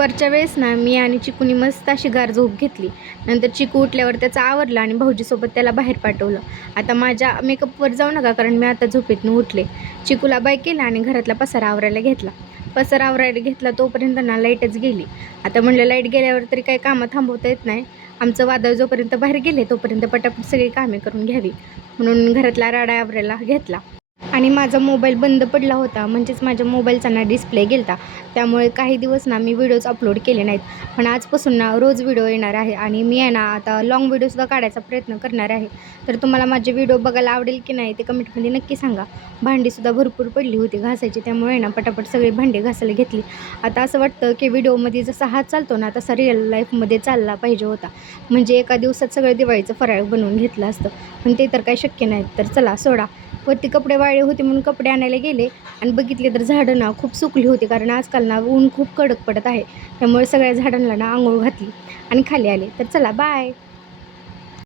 दुपारच्या वेळेस ना मी आणि चिकूनी मस्त अशी गार झोप घेतली. नंतर चिकू उठल्यावर त्याचं आवरलं आणि भाऊजीसोबत त्याला बाहेर पाठवलं. आता माझ्या मेकअपवर जाऊ नका कारण मी आता झोपेतून उठले. चिकूला बाय केला आणि घरातला पसारा आवरायला घेतला. पसारा आवरायला घेतला तोपर्यंत ना लाईटच गेली. आता म्हणलं लाईट गेल्यावर तरी काही कामं थांबवता येत नाही. आमचं वादळ जोपर्यंत बाहेर गेले तोपर्यंत पटापट सगळी कामे करून घ्यावी म्हणून घरातला राडा आवरायला घेतला. आणि माझा मोबाईल बंद पडला होता, म्हणजेच माझ्या मोबाईलचा ना डिस्प्ले गेलता. त्यामुळे काही दिवस ना मी व्हिडिओज अपलोड केले नाहीत. पण आजपासून ना रोज व्हिडिओ येणार आहे आणि मी आहे ना आता लाँग व्हिडिओसुद्धा काढायचा प्रयत्न करणार आहे. तर तुम्हाला माझे व्हिडिओ बघायला आवडेल की नाही ते कमेंटमध्ये नक्की सांगा. भांडीसुद्धा भरपूर पडली होती घासायची, त्यामुळे ना पटापट सगळी भांडी घासायला घेतली. आता असं वाटतं की व्हिडिओमध्ये जसा हात चालतो ना तसा रिअल लाईफमध्ये चालला पाहिजे होता. म्हणजे एका दिवसात सगळं दिवाळीचं फराळ बनवून घेतलं असतं, पण ते तर काही शक्य नाही. तर चला सोडा. वरती कपडे वाळले होते म्हणून कपडे आणायला गेले आणि बघितले तर झाडं ना खूप सुकली होती, कारण आजकाल ना ऊन खूप कडक पडत आहे. त्यामुळे सगळ्या झाडांना ना आंघोळ घातली आणि खाली आले. तर चला बाय.